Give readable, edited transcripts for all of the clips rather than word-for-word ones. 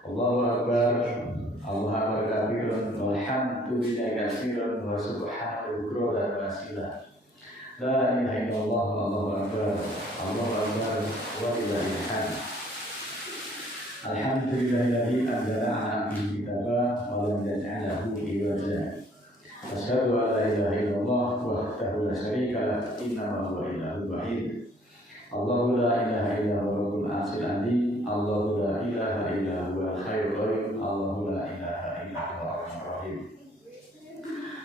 Allahu Akbar, Allahu Akbar kabiran, walhamdulillahi katsiran, wa subhanahu bukratan wa asila. La ilaha illallah, Allahu Akbar, Allahu Akbar, wa lillahil hamd. Alhamdulillahilladzi anzala 'ala 'abdihi kitaba wa lam yaj'alhu iwaja. Asyhadu an la ilaha illallah wahdahu la syarika lah, innahu huwa ilahul wahid. Allahu la ilaha illa huwa rabbul arsyil azim. Allahu la ilaha illa huwal hayyul qayyum. Allahu la ilaha illa huwa arrahmanur rahim.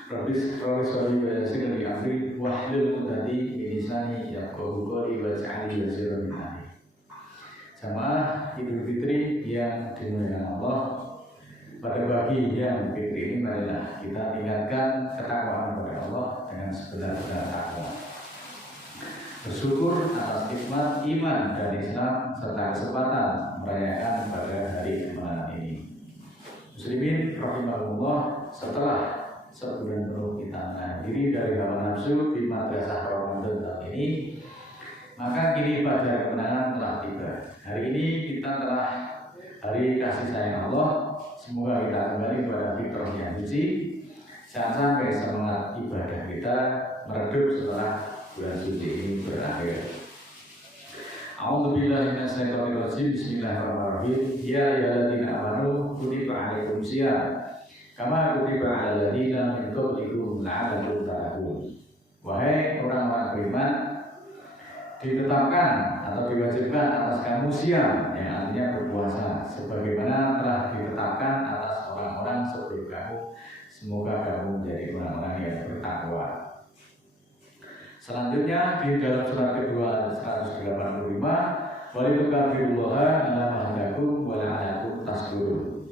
Rabbis sholli wa yassir li amri wahlul 'uqdatam min lisani yafqahu qawli waj'alni waziran min amri. Jamaah Idul Fitri yang dimuliakan Allah, pada pagi yang fitri ini marilah kita tingkatkan ketakwaan kepada Allah dengan sebenar-benar takwa. Bersyukur atas nikmat iman dan Islam serta kesempatan merayakan pada hari kemenangan ini. Muslimin rahimahullah, setelah sebulan penuh kita menahan diri dari hawa nafsu di madrasah Ramadan tahun ini, maka kini pada kemenangan telah tiba. Hari ini kita telah hari kasih sayang Allah. Semoga kita kembali kepada fitrah yang suci. Jangan sampai semangat ibadah kita meredup setelah bulan suci ini berakhir. A'udzubillahi minasyaitonir rajim. Bismillahirrahmanirrahim. Ya ayyuhalladzina amanu kutiba 'alaikumus syiyam kama kutiba 'alal ladzina min qablikum la'allakum tattaqun. Wahai orang-orang beriman, ditetapkan atau diwajibkan atas kamu siam, yang artinya berpuasa, sebagaimana telah ditetapkan atas orang-orang sebelum kamu. Semoga kamu menjadi orang-orang yang bertakwa. Selanjutnya di dalam surat kedua 185, walitukabirullaha ala mahdakum wa la'alakum tashkurun.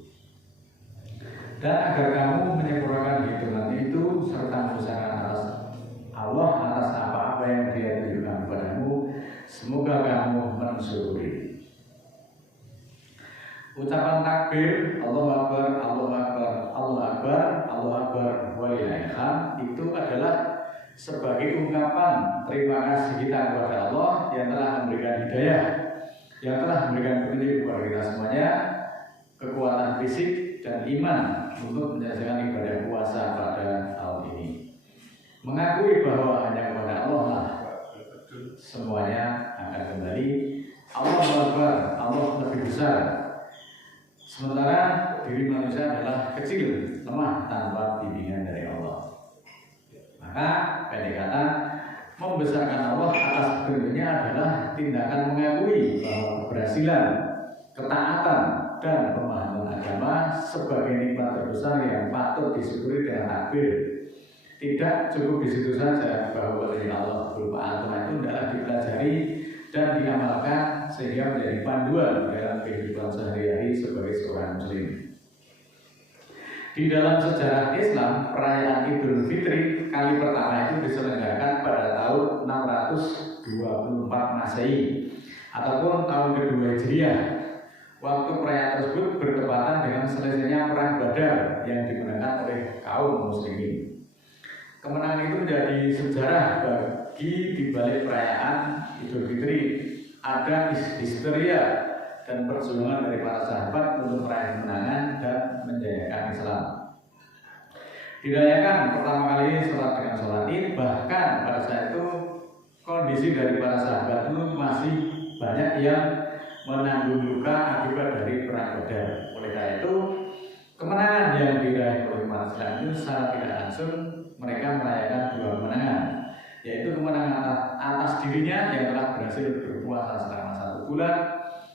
Dan agar kamu menyempurnakan hitungan itu serta mengusahakan atas Allah atas apa-apa yang Dia tunjukkan kepadamu, semoga kamu mensyukuri. Ucapan takbir Allahu Akbar, Allahu Akbar, Allahu Akbar, Allahu Akbar walillahil hamd itu adalah sebagai ungkapan terima kasih kita kepada Allah yang telah memberikan hidayah, yang telah memberikan petunjuk kepada kita semuanya, kekuatan fisik dan iman untuk menyelesaikan ibadah puasa pada tahun ini. Mengakui bahwa hanya kepada Allah lah semuanya akan kembali. Allahu Akbar, Allah lebih besar. Sementara diri manusia adalah kecil, lemah, tanpa bimbingan dari Allah. Maka pendek kata, membesarkan Allah atas bentuknya adalah tindakan mengakui bahwa keberhasilan, ketaatan, dan pemahaman agama sebagai nikmat terbesar yang patut disyukuri dengan takbir. Tidak cukup di situ saja bahwa oleh Allah berupa aturan itu adalah dipelajari dan diamalkan sehingga menjadi panduan dalam kehidupan sehari-hari sebagai seorang muslim. Di dalam sejarah Islam, perayaan Idul Fitri kali pertama itu diselenggarakan pada tahun 624 Masehi ataupun tahun kedua Hijriah. Waktu perayaan tersebut bertepatan dengan selesainya perang Badar yang dimenangkan oleh kaum muslimin. Kemenangan itu menjadi sejarah bagi dibalik perayaan Idul Fitri. Ada histeria dan perjuangan dari para sahabat untuk meraih kemenangan dan menjayakan Islam. Dirayakan pertama kali sholat dengan sholat Id, bahkan pada saat itu kondisi dari para sahabat itu masih banyak yang menanggung luka akibat dari perang Badar. Oleh karena itu, kemenangan yang diraih oleh para sahabat itu secara tidak langsung mereka merayakan dua kemenangan, yaitu kemenangan atas dirinya yang telah berhasil berpuasa selama 1 bulan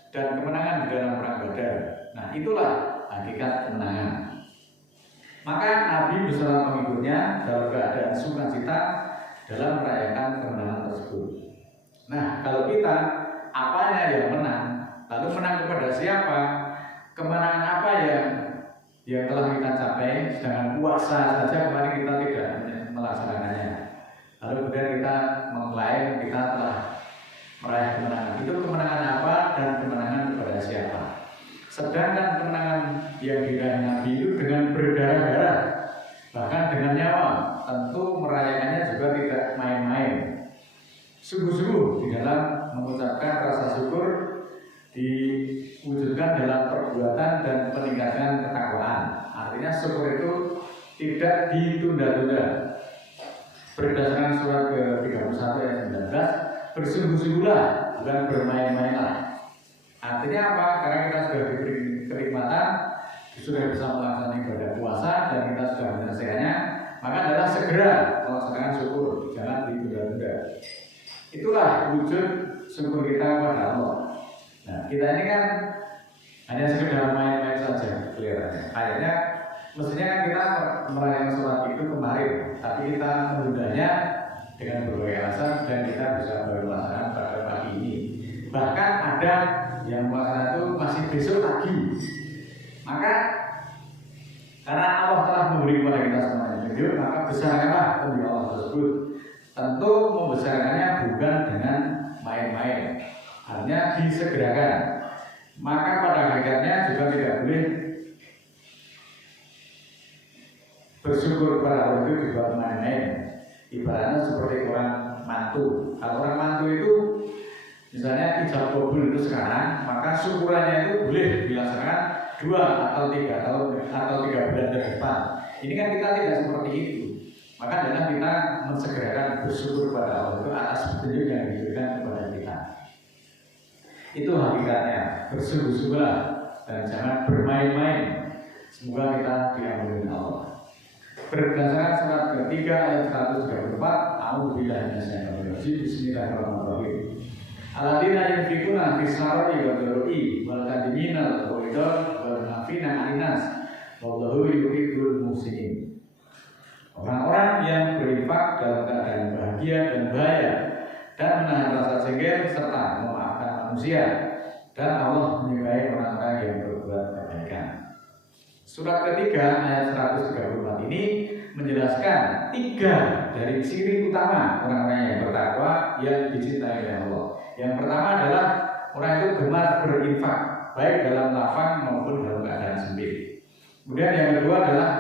dan kemenangan di dalam perang Badar. Nah, itulah hakikat kemenangan. Maka Nabi beserta pengikutnya dalam keadaan sukacita dalam merayakan kemenangan tersebut. Nah, kalau kita apanya yang menang, lalu menang kepada siapa? Kemenangan apa yang telah kita capai? Sedangkan puasa saja kemarin kita tidak melaksanakannya. Lalu kemudian kita mengklaim kita telah meraih kemenangan. Itu kemenangan apa dan kemenangan kepada siapa? Sedangkan kemenangan yang diraih Nabi itu dengan berdarah-darah, bahkan dengan nyawa. Tentu merayakannya juga tidak main-main. Sungguh-sungguh di dalam mengucapkan rasa syukur diwujudkan dalam perbuatan perbuatan dan peningkatan ketakwaan. Artinya syukur itu tidak ditunda-tunda. Berdasarkan surat ke-31 ayat 19, bersungguh-sungguhlah, bukan bermain-mainlah. Artinya apa? Karena kita sudah diberi kenikmatan, sudah bisa melaksanakan ibadah puasa dan kita sudah menyelesaikannya, maka adalah segera melaksanakan syukur, jangan ditunda-tunda. Itulah wujud syukur kita kepada Allah. Nah, kita ini kan hanya sekedar main-main saja kelihatannya. Kayaknya mestinya kan kita merayakan sholat itu kemarin, tapi kita menundanya dengan berbagai alasan dan kita bisa melaksanakan pada pagi ini. Bahkan ada yang melaksanakan itu masih besok lagi. Maka karena Allah telah memberi kepada kita semuanya petunjuk, maka besarkanlah petunjuk Allah tersebut. Tentu membesarkannya bukan dengan main-main, artinya disegerakan. Maka pada hakikatnya juga tidak boleh bersyukur kepada Allah itu juga main-main. Ibaratnya seperti orang mantu. Kalau orang mantu itu misalnya ijab kabul itu sekarang, maka syukurannya itu boleh dilaksanakan 2 atau 3 tahun atau 3 bulan ke depan. Ini kan kita tidak seperti itu. Maka adalah kita mensegerakan bersyukur kepada Allah itu atas petunjuk yang diberikan kepada kita. Itu hakikatnya, bersungguh-sungguhlah dan jangan bermain-main. Semoga kita diampuni Allah. Berdasarkan surat ketiga ayat 134, A'udzubillahi minasyaitonir rajim. Bismillahirrahmanirrahim. Alladzina yunfiquna fis-sarra'i wad-dharra'i wal kadhimina al-ghaidha wal 'afina 'anil nas wallahu yuhibbul muhsinin. Orang-orang yang berinfak dalam keadaan bahagia dan bahaya dan menahan rasa jengkel serta memaafkan manusia, dan Allah menyukai orang-orang yang berbuat kebaikan. Surat ketiga ayat 134 ini menjelaskan 3 dari ciri utama orang-orang yang bertakwa yang dicintai oleh Allah. Yang pertama adalah orang itu gemar berinfak, baik dalam lafaz maupun dalam keadaan sempit. Kemudian yang kedua adalah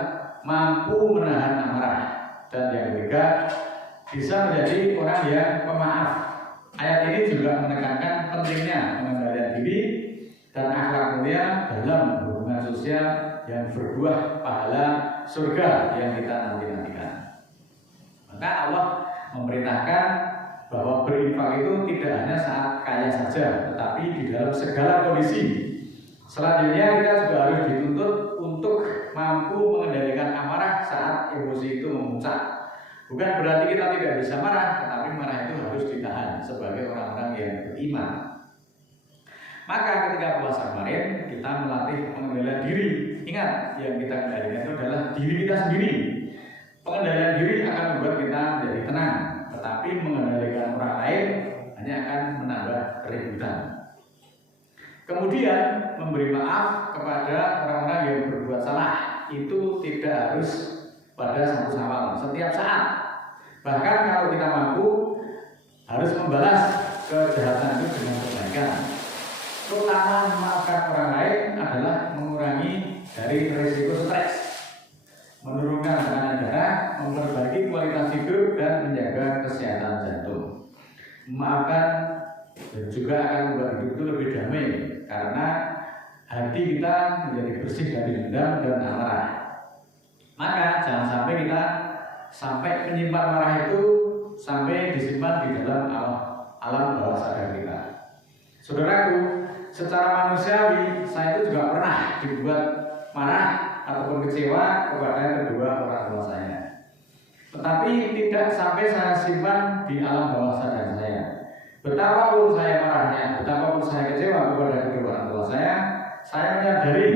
mampu menahan amarah, dan yang ketiga bisa menjadi orang yang pemaaf. Ayat ini juga menekankan pentingnya pengendalian diri dan akhlak mulia dalam hubungan sosial yang berbuah pahala surga yang kita nanti-nantikan. Maka Allah memerintahkan bahwa berinfak itu tidak hanya saat kaya saja, tetapi di dalam segala kondisi. Selanjutnya kita juga harus dituntut untuk mampu mengendalikan amarah saat emosi itu memuncak. Bukan berarti kita tidak bisa marah, tetapi marah itu harus ditahan sebagai orang-orang yang beriman. Maka ketika puasa kemarin kita melatih pengendalian diri. Ingat, yang kita kendalikan itu adalah diri kita sendiri. Pengendalian diri akan membuat kita menjadi tenang, tetapi mengendalikan orang lain hanya akan menambah keributan. Kemudian memberi maaf kepada orang-orang yang berbuat salah itu tidak harus pada satu sama lain, setiap saat. Bahkan kalau kita mampu harus membalas kejahatan itu dengan kebaikan. Terutama memaafkan orang lain adalah mengurangi dari risiko stres, menurunkan tekanan darah, memperbaiki kualitas hidup dan menjaga kesehatan jantung. Memaafkan dan juga akan membuat hidup itu lebih damai karena hati kita menjadi bersih dari dendam dan amarah. Maka jangan sampai kita menyimpan marah itu sampai disimpan di dalam alam bawah sadar kita. Saudaraku, secara manusiawi saya itu juga pernah dibuat marah ataupun kecewa kepada kedua orang tua saya. Tetapi tidak sampai saya simpan di alam bawah sadar saya. Betapapun saya marahnya, betapapun saya kecewa kepada kedua orang tua saya menyadari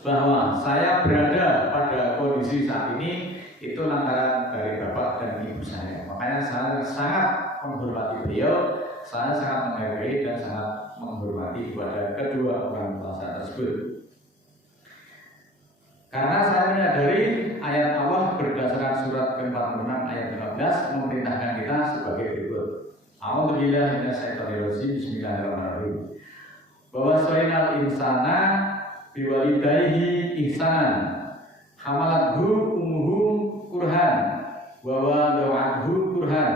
bahwa saya berada pada kondisi saat ini itu lantaran dari bapak dan ibu saya. Makanya saya sangat menghormati beliau, saya sangat menghargai dan sangat menghormati kepada kedua orang tua saya tersebut. Karena saya menyadari ayat Allah berdasarkan surat ke-46 ayat 15 memerintahkan kita sebagai berikut. A'udzubillahi minasyaitonir rajim. Bismillahirrahmanirrahim. Bahwasainal insana biwalidayhi ihsanan hamalathu ummuhu kurhan wa wada'athu kurhan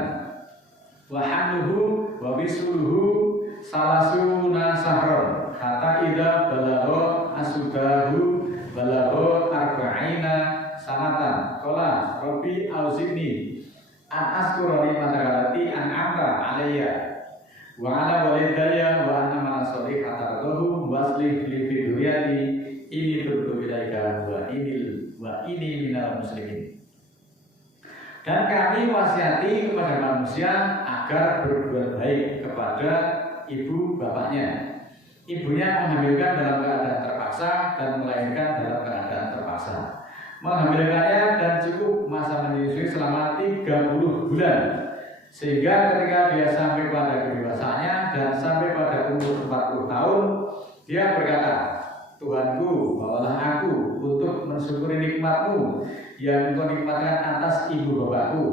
wa hamluhu wa fisluhu salasuna sahron hatta idza balagha sudahu balagho arba'ina sanatan. Qala rabbi auzi'ni an azkura ni'matalati an'amta alayya wa 'ala walidayya wa anna ma'as solihati tardahu waslih li fi dunyati ini tubtu ilaika wa ini minal muslimin. Dan kami wasiati kepada manusia agar berbuat baik kepada ibu bapaknya. Ibunya menghamilkan dalam keadaan terpaksa dan melahirkan dalam keadaan terpaksa. Mengambilkannya dan cukup masa menyusui selama 30 bulan, sehingga ketika dia sampai pada kedewasaannya dan sampai pada umur 40 tahun, dia berkata, Tuhanku, bawalah aku untuk mensyukuri nikmat-Mu yang Engkau nikmatkan atas ibu bapakku,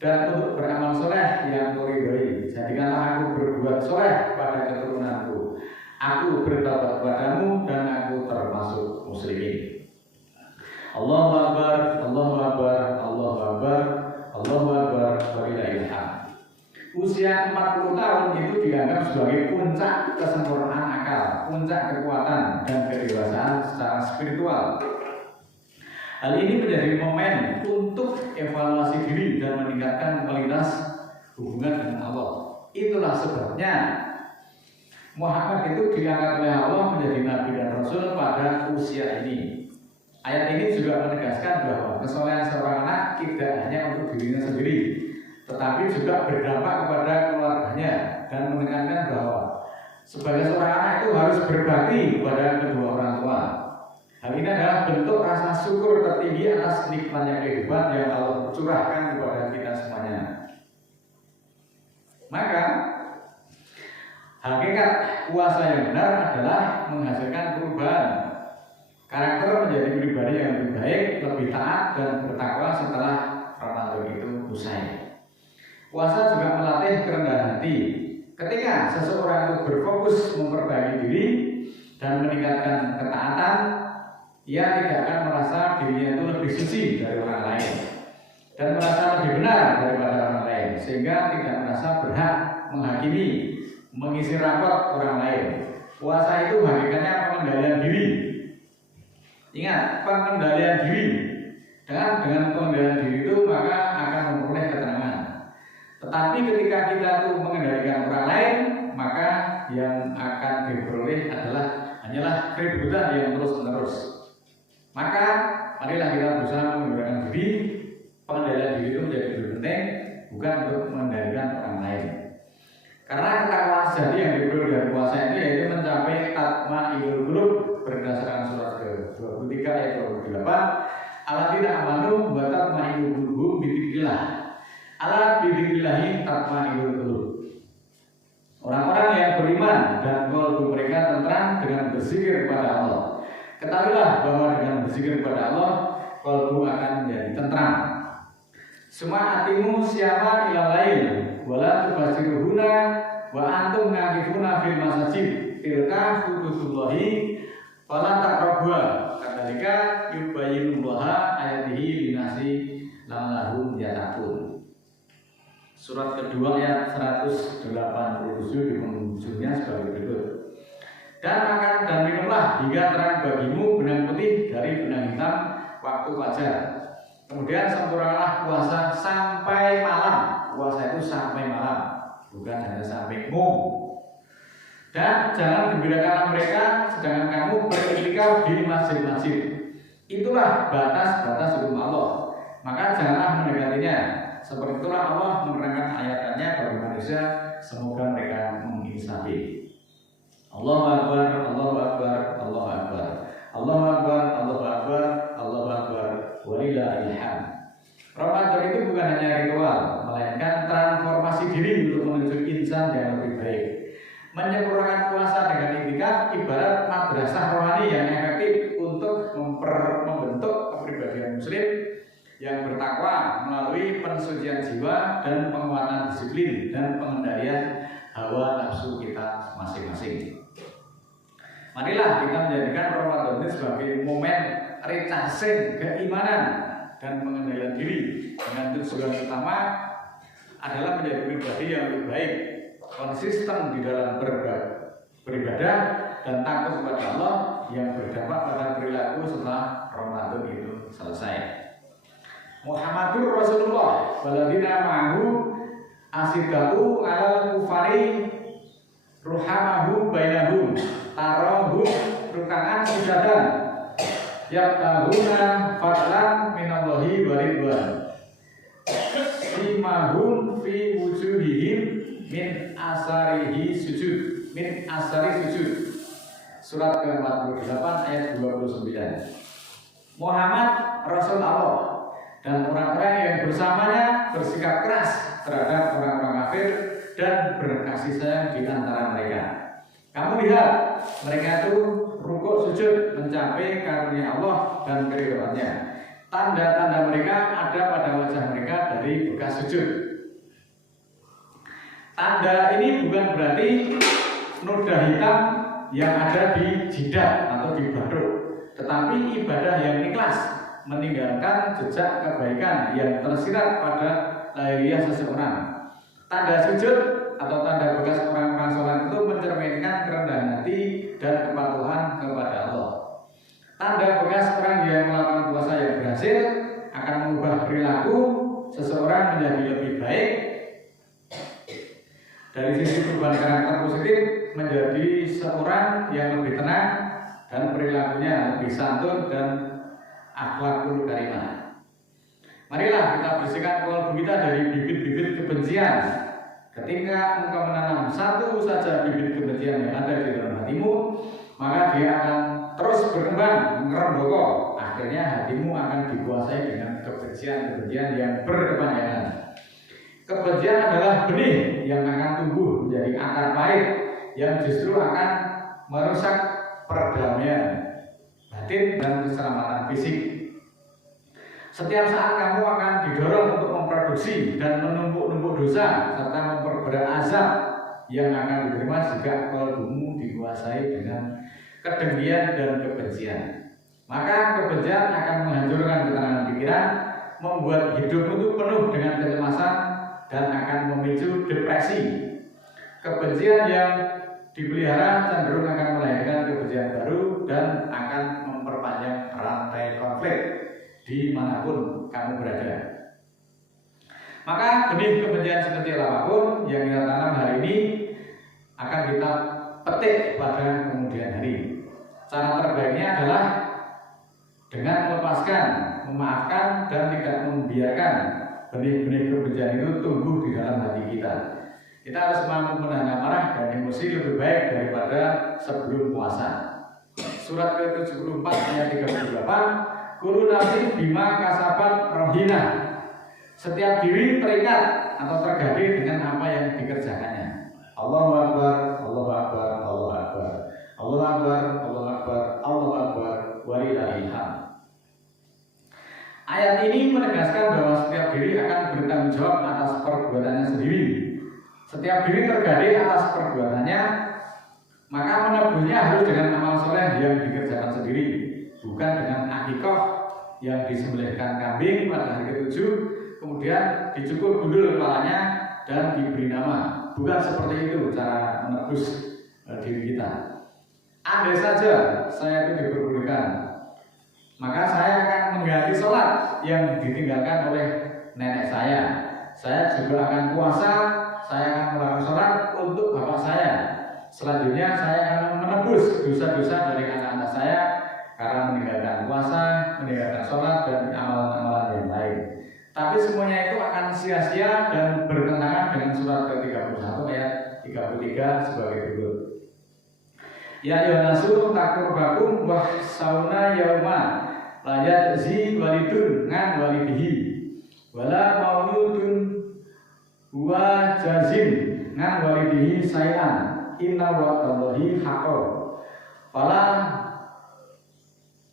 dan untuk beramal soleh yang Engkau ridhoi. Jadikanlah aku berbuat soleh pada keturunanku. Aku bertobat kepadamu dan aku termasuk muslimin. Allahu Akbar, Allahu Akbar, Allahu Akbar, Allahu Akbar, walillahil hamd. Usia 40 tahun itu dianggap sebagai puncak kesempurnaan akal, puncak kekuatan dan kedewasaan secara spiritual. Hal ini menjadi momen untuk evaluasi diri dan meningkatkan kualitas hubungan dengan Allah. Itulah sebabnya Muhammad itu diangkat oleh Allah menjadi Nabi dan Rasul pada usia ini. Ayat ini juga menegaskan bahwa kesolehan seorang anak tidak hanya untuk dirinya sendiri, tetapi juga berdampak kepada keluarganya, dan menekankan bahwa sebagai seorang anak itu harus berbakti kepada kedua orang tua. Hal ini adalah bentuk rasa syukur tertinggi atas nikmatnya kehidupan yang Allah curahkan kepada kita semuanya. Maka hakikat puasa yang benar adalah menghasilkan perubahan karakter menjadi pribadi yang lebih baik, lebih taat dan bertakwa setelah Ramadan itu usai. Puasa juga melatih kerendahan hati. Ketika seseorang itu berfokus memperbaiki diri dan meningkatkan ketaatan, ia tidak akan merasa dirinya itu lebih suci dari orang lain dan merasa lebih benar daripada orang lain, sehingga tidak merasa berhak menghakimi, mengisi rapor orang lain. Puasa itu hakikatnya pengendalian diri. Ingat, pengendalian diri. Dengan pengendalian diri itu maka akan memperoleh ketenangan. Tetapi ketika kita tuh mengendalikan orang lain, maka yang akan diperoleh hanyalah keributan yang terus-menerus. Maka marilah kita berusaha mengendalikan diri. Pengendalian diri itu menjadi lebih penting, bukan untuk mengendalikan orang lain. Karena ketakwaan sejati yang diperoleh dari puasa itu yaitu mencapai tatma'innul qulub berdasarkan surat ke-23 ayat 28. Alladzina amanu wa tatma'innul qulubuhum bidzikrillah. Ala bidzikrillahi tatma'innul qulub. Orang-orang yang beriman dan qalbu mereka tentram dengan berzikir kepada Allah. Ketahuilah bahwa dengan berzikir kepada Allah, qalbu akan menjadi tentram. Suma atimu siapa ila lain wala tubasiruhuna wa antum naqifuna fil masajid tilka hududullahi fala taqrabuha kadzalika yubayyinullaha ayatihi linasi la'allahum yattaqun. Surat kedua ayat 187 di penghujungnya sebagai berikut. Dan minumlah hingga terang bagimu benang putih dari benang hitam waktu fajar. Kemudian sempurnalah puasa sampai malam. Puasa itu sampai malam, bukan hanya sampai Dan jangan gembirakan mereka sedangkan kamu beriktikaf di masjid-masjid. Itulah batas-batas hukum Allah. Maka janganlah mendekatinya. Seperti itulah Allah menerangkan ayat-ayatnya bagi manusia. Semoga mereka menginsafi. Allahu Akbar, Allahu Akbar, Allahu Akbar, Allahu Akbar, Allahu Akbar, Allahu Akbar, walillahil hamd. Ramadan itu bukan hanya ritual, melainkan transformasi diri untuk menuju insan yang lebih baik. Menyempurnakan puasa dengan iktikaf ibarat madrasah rohani yang efektif untuk membentuk kepribadian muslim yang bertakwa melalui pensucian jiwa dan penguatan disiplin dan pengendalian hawa nafsu kita masing-masing. Marilah kita menjadikan Ramadan ini sebagai momen recharging keimanan dan pengendalian diri dengan tujuan utama adalah menjadi pribadi yang lebih baik, konsisten di dalam beribadah dan takut kepada Allah yang berdampak pada perilaku setelah Ramadan itu selesai. Muhammadur Rasulullah waladina ma'ahu asidau alal kufari ruhamahu bainahum tarahum rukaan sujadan yabtahuna fadlan minallahi waridwan simahum fi wujuhihim min asari sujud. Surat ke-48 ayat 29. Muhammad Rasul Allah dan orang-orang yang bersamanya bersikap keras terhadap orang-orang kafir dan berkasih sayang di antara mereka. Kamu lihat, mereka itu rukuk sujud mencapai karunia Allah dan keridhaannya. Tanda-tanda mereka ada pada wajah mereka dari bekas sujud. Tanda ini bukan berarti noda hitam yang ada di jidat atau di baduk, tetapi ibadah yang ikhlas, meninggalkan jejak kebaikan yang tersirat pada lahiriah seseorang. Tanda sujud atau tanda bekas orang-orang sholat itu mencerminkan kerendahan hati dan kepatuhan kepada Allah. Tanda bekas orang yang melakukan puasa yang berhasil akan mengubah perilaku seseorang menjadi lebih baik. Dari sisi perubahan karakter positif menjadi seorang yang lebih tenang dan perilakunya lebih santun dan akhlakul karimah. Marilah kita bersihkan kolbu kita dari bibit-bibit kebencian. Ketika engkau menanam satu saja bibit kebencian yang ada di dalam hatimu, maka dia akan terus berkembang, ngeremboko. Akhirnya hatimu akan dikuasai dengan kebencian-kebencian yang berkepanjangan. Kebencian adalah benih yang akan tumbuh menjadi akar pahit yang justru akan merusak perdamaian batin dan keselamatan fisik. Setiap saat kamu akan didorong untuk memproduksi dan menumpuk-numpuk dosa serta memperberat azab yang akan diterima jika kalbumu dikuasai dengan kedengkian dan kebencian. Maka kebencian akan menghancurkan ketenangan pikiran, membuat hidupmu itu penuh dengan kecemasan dan akan memicu depresi. Kebencian yang dipelihara cenderung akan melahirkan kebencian baru dan akan memperpanjang rantai konflik dimanapun kamu berada. Maka benih kebencian sekecil apapun yang kita tanam hari ini akan kita petik pada kemudian hari. Cara terbaiknya adalah dengan melepaskan, memaafkan, dan tidak membiarkan benih-benih kebencian itu tumbuh di dalam hati kita. Kita harus mampu menahan amarah dan emosi lebih baik daripada sebelum puasa. Surat ke-74 ayat 38, Kullu nafsin bima kasabat rohina. Setiap diri terikat atau tergadai dengan apa yang dikerjakannya. Allahu Akbar, Allahu Akbar, Allahu Akbar, Allahu Akbar, Allahu Akbar, Allahu Akbar, walillahil hamd. Ayat ini menegaskan bahwa setiap diri akan bertanggung jawab atas perbuatannya sendiri. Setiap diri tergadai atas perbuatannya, maka menebusnya harus dengan amal soleh yang dikerjakan sendiri, bukan dengan akikah yang disembelihkan kambing pada hari ke-7, kemudian dicukur gundul kepalanya dan diberi nama. Bukan seperti itu cara menebus diri kita. Andai saja saya itu diperbolehkan, maka saya akan mengganti sholat yang ditinggalkan oleh nenek saya. Saya juga akan puasa, saya akan melakukan sholat untuk bapak saya. Selanjutnya saya akan menebus dosa-dosa dari anak-anak saya karena meninggalkan puasa, meninggalkan sholat, dan amalan-amalan yang lain. Tapi semuanya itu akan sia-sia dan bertentangan dengan surat ke-31 ayat 33 sebagai berikut. Ya ayyuhannasu taqurbakum wa sauna yauma la yajzi walidun ngan walidihi wala mauludun wa jazim ngan walidihi sayan inna wa'dallahi haqqo fala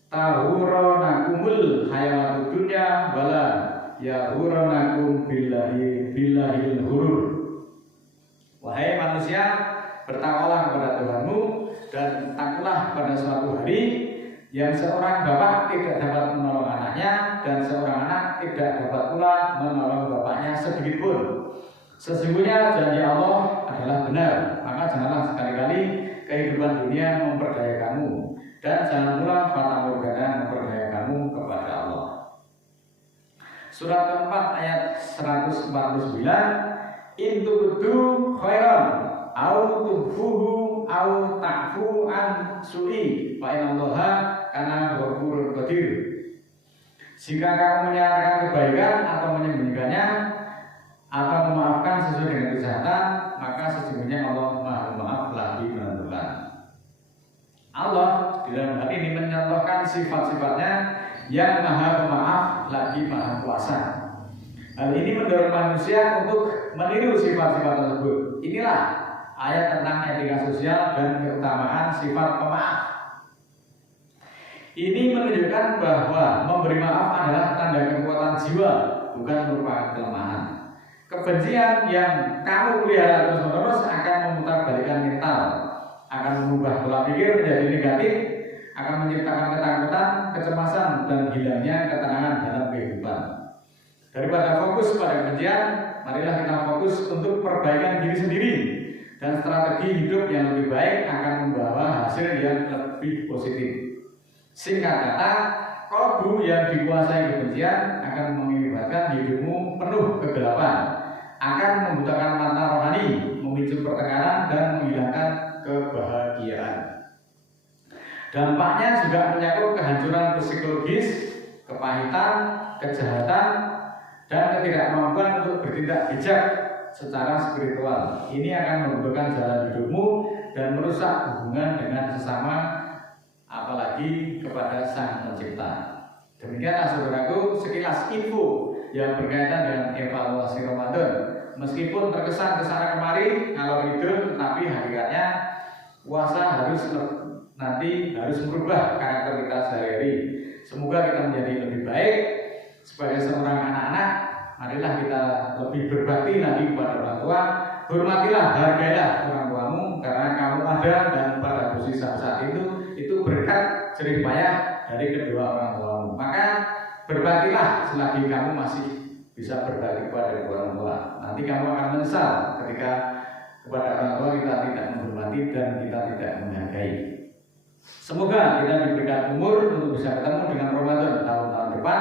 tahuranakumul hayawatud dunya wala yahuranakum billahil hurur. Wahai manusia, bertakwalah kepada Tuhanmu dan takutlah pada suatu hari yang seorang bapak tidak dapat menolong anaknya dan seorang anak tidak dapat pula menolong bapaknya sedikit pun. Sesungguhnya janji Allah adalah benar, maka janganlah sekali-kali kehidupan dunia dan jangan pula fata morgana memperdaya kamu kepada Allah. Surat keempat ayat 149, in tubdu khairan au tukhfuhu au ta'fu an su'i fa innallaha kana ghafurur qadir. Jika kamu menyatakan kebaikan atau menyembunyikannya atau memaafkan sesuai dengan kejahatan, maka sesungguhnya Allah Maha Maaf lagi menentukan. Allah di dalam hal ini mencontohkan sifat-sifatnya yang Maha Pemaaf lagi Maha Kuasa. Hal ini mendorong manusia untuk meniru sifat-sifat tersebut. Inilah ayat tentang etika sosial dan keutamaan sifat pemaaf. Ini menunjukkan bahwa memberi maaf adalah tanda kekuatan jiwa, bukan merupakan kelemahan. Kebencian yang kamu pelihara terus-menerus akan memutarbalikkan mental, akan mengubah pola pikir menjadi negatif, akan menciptakan ketakutan, kecemasan, dan hilangnya ketenangan dalam kehidupan. Daripada fokus pada kebencian, marilah kita fokus untuk perbaikan diri sendiri, dan strategi hidup yang lebih baik akan membawa hasil yang lebih positif. Singkat kata, kalbu yang dikuasai kebencian akan mengakibatkan hidupmu penuh kegelapan, akan membutakan mata rohani, memicu pertengkaran dan menghilangkan kebahagiaan. Dampaknya juga menyangkut kehancuran psikologis, kepahitan, kejahatan, dan ketidakmampuan untuk bertindak bijak secara spiritual. Ini akan membutuhkan jalan hidupmu dan merusak hubungan dengan sesama, apalagi kepada Sang Pencipta. Demikianlah saudaraku sekilas info yang berkaitan dengan evaluasi Ramadan. Meskipun terkesan kesana kemari kalau itu, tapi hakikatnya puasa nanti harus merubah karakter kita sehari-hari. Semoga kita menjadi lebih baik sebagai seorang anak-anak. Marilah kita lebih berbakti lagi kepada orang tua. Hormatilah, hargailah orang tuamu karena kamu ada dan pada posisi saat itu berkat jerih payah dari kedua orang tuamu. Maka berbaktilah selagi kamu masih bisa berbakti kepada orang tua. Nanti kamu akan menyesal ketika kepada orang tua kita tidak menghormati dan kita tidak menghargai. Semoga kita diberikan umur untuk bisa ketemu dengan Ramadan tahun-tahun depan,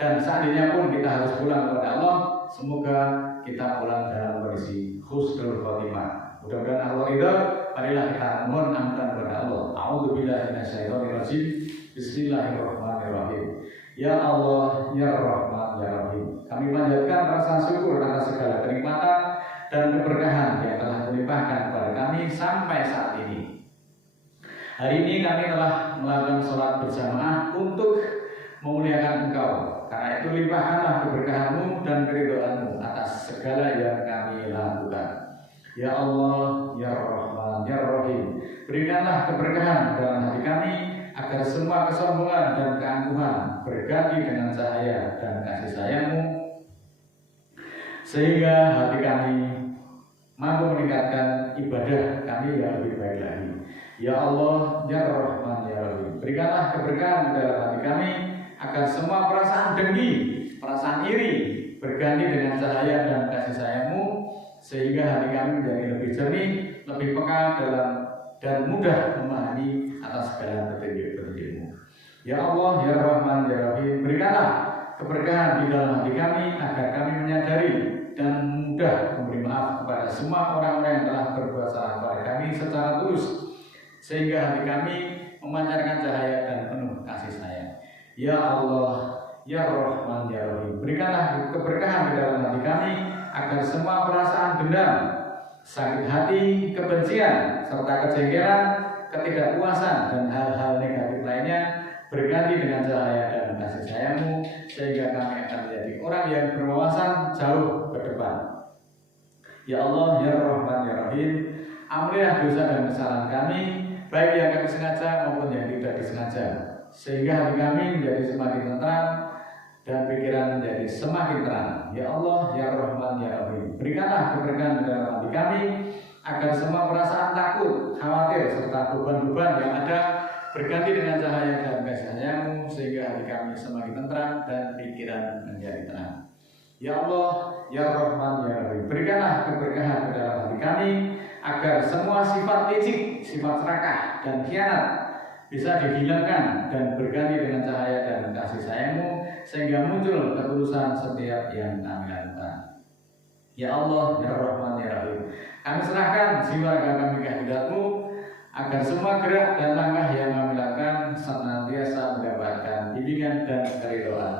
dan seandainya pun kita harus pulang kepada Allah, semoga kita pulang dalam kondisi husnul khotimah. Mudah-mudahan Allah ridha. Marilah kita mohon ampunan kepada Allah. A'udzubillahi minasyaitonirrajim. Bismillahirrahmanirrahim. Ya Allah, ya Rahman, ya Rahim. Kami panjatkan rasa syukur atas segala kenikmatan dan keberkahan yang telah dilimpahkan kepada kami sampai saat ini. Hari ini kami telah melakukan sholat berjamaah untuk memuliakan Engkau. Karena itu limpahkanlah keberkahan-Mu dan keridhaan-Mu atas segala yang kami lakukan. Ya Allah, ya Rahman, ya Rahim. Berikanlah keberkahan dalam hati kami agar semua kesombongan dan keangkuhan berganti dengan cahaya dan kasih sayang-Mu, sehingga hati kami mampu meningkatkan ibadah kami yang lebih baik lagi. Ya Allah, ya Rahman, ya Rahim. Berikanlah keberkahan dalam hati kami agar semua perasaan dengki, perasaan iri berganti dengan cahaya dan kasih sayang-Mu, sehingga hati kami menjadi lebih jernih, lebih peka dalam dan mudah memahami atas segala petunjuk-petunjuk-Mu. Ya Allah, ya Rahman, ya Rahim. Berikanlah keberkahan di dalam hati kami agar kami menyadari dan mudah memberi maaf kepada semua orang-orang yang telah berbuat salah kepada kami secara tulus, sehingga hati kami memancarkan cahaya dan penuh kasih sayang. Ya Allah, ya Rahman, ya Rahim. Berikanlah keberkahan di dalam hati kami agar semua perasaan dendam, sakit hati, kebencian, serta kejengkelan, ketidakpuasan, dan hal-hal negatif lainnya berganti dengan cahaya dan kasih sayang-Mu, sehingga kami akan menjadi orang yang berwawasan jauh ke depan. Ya Allah, ya Rahman, ya Rahim. Ampunilah dosa dan kesalahan kami, baik yang kami sengaja maupun yang tidak disengaja, sehingga hati kami menjadi semakin tenang dan pikiran menjadi semakin terang. Ya Allah, ya Rahman, ya Rahim. Berikanlah keberkahan dalam hati kami agar semua perasaan takut, khawatir, serta beban-beban yang ada berganti dengan cahaya dan kasih sayang-Mu, sehingga hati kami semakin tenang dan pikiran menjadi tenang. Ya Allah, ya Rahman, ya Rahim. Berikanlah keberkahan dalam hati kami agar semua sifat licik, sifat serakah dan khianat bisa dihilangkan dan berganti dengan cahaya dan kasih sayang-Mu, sehingga muncul ketulusan setiap yang kami lakukan. Ya Allah, ya Rahman, ya Rahim, kami serahkan jiwa raga kami ke kehendak-Mu, agar semua gerak dan langkah yang kami lakukan senantiasa mendapatkan bimbingan dan keridhaan